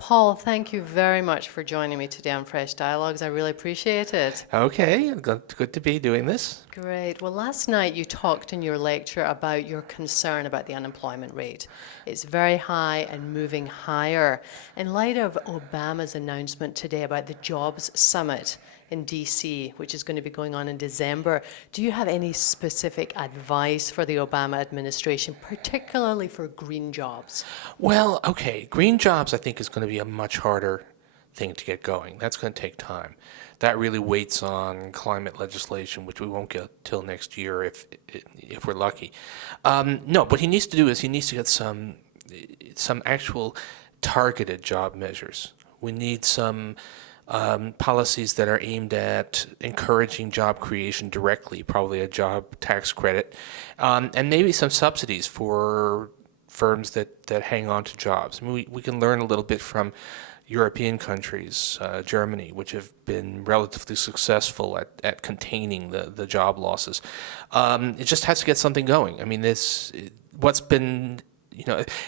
Paul, thank you very much for joining me today on Fresh Dialogues. I really appreciate it. Okay, good to be doing this. Great. Well, last night you talked in your lecture about your concern about the unemployment rate. It's very high and moving higher. In light of Obama's announcement today about the Jobs Summit in DC, which is going to be going on in December, do you have any specific advice for the Obama administration, particularly for green jobs? Well, okay, green jobs I think is going to be a much harder thing to get going. That's going to take time. That really waits on climate legislation, which we won't get till next year if we're lucky. No, what he needs to do is he needs to get some actual targeted job measures. We need some policies that are aimed at encouraging job creation directly, probably a job tax credit, and maybe some subsidies for firms that hang on to jobs. I mean, we can learn a little bit from European countries, Germany, which have been relatively successful at containing the job losses. It just has to get something going. I mean, what's been,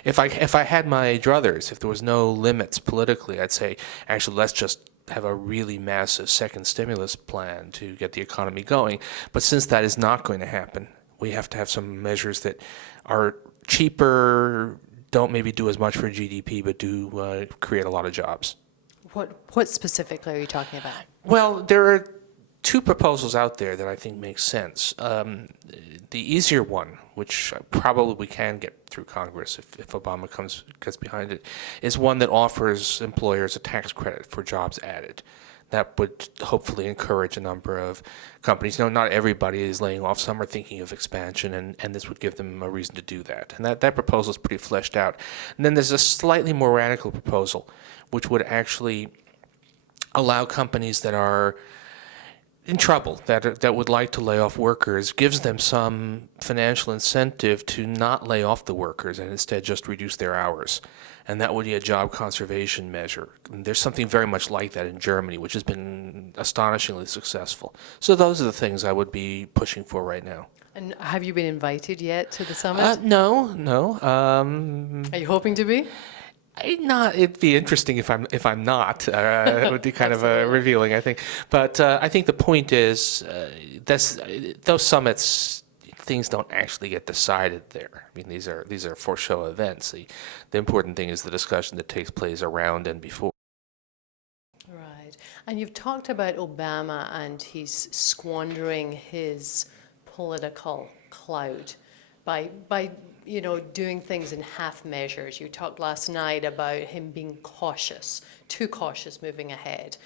if I had my druthers, if there was no limits politically, I'd say, actually, let's just have a really massive second stimulus plan to get the economy going. But since that is not going to happen, we have to have some measures that are cheaper, don't maybe do as much for GDP, but do create a lot of jobs. What specifically are you talking about? Well, there are two proposals out there that I think make sense. The easier one, which probably we can get through Congress if Obama gets behind it, is one that offers employers a tax credit for jobs added. That would hopefully encourage a number of companies. No, not everybody is laying off. Some are thinking of expansion, and this would give them a reason to do that. And that proposal is pretty fleshed out. And then there's a slightly more radical proposal, which would actually allow companies that are in trouble, that would like to lay off workers, gives them some financial incentive to not lay off the workers and instead just reduce their hours. And that would be a job conservation measure. And there's something very much like that in Germany, which has been astonishingly successful. So those are the things I would be pushing for right now. And have you been invited yet to the summit? No. Are you hoping to be? It'd be interesting if I'm not. It would be kind of revealing, I think. But I think the point is, those summits, things don't actually get decided there. I mean, these are for show events. The important thing is the discussion that takes place around and before. Right. And you've talked about Obama and he's squandering his political clout by doing things in half measures. You talked last night about him being cautious, too cautious moving ahead.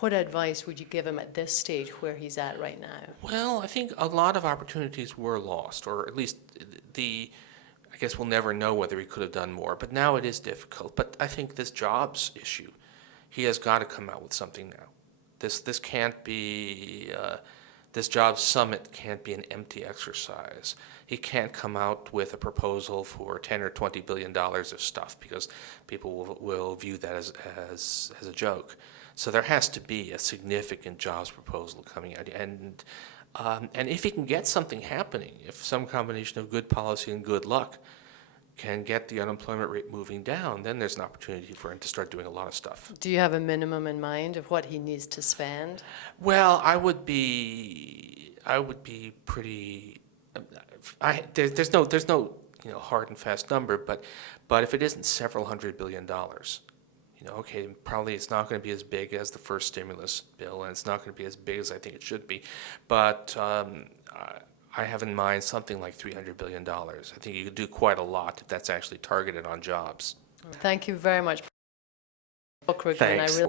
What advice would you give him at this stage where he's at right now? Well, I think a lot of opportunities were lost, or at least I guess we'll never know whether he could have done more, but now it is difficult. But I think this jobs issue, he has got to come out with something now. This can't be, this jobs summit can't be an empty exercise. He can't come out with a proposal for $10 or $20 billion of stuff because people will view that as a joke. So there has to be a significant jobs proposal coming out, and if he can get something happening, if some combination of good policy and good luck can get the unemployment rate moving down, then there's an opportunity for him to start doing a lot of stuff. Do you have a minimum in mind of what he needs to spend? Well, I would be pretty. There's no hard and fast number, but if it isn't several $100 billion, okay, probably it's not going to be as big as the first stimulus bill, and it's not going to be as big as I think it should be. But I have in mind something like $300 billion. I think you could do quite a lot if that's actually targeted on jobs. Thank you very much, Paul Krugman. Thanks.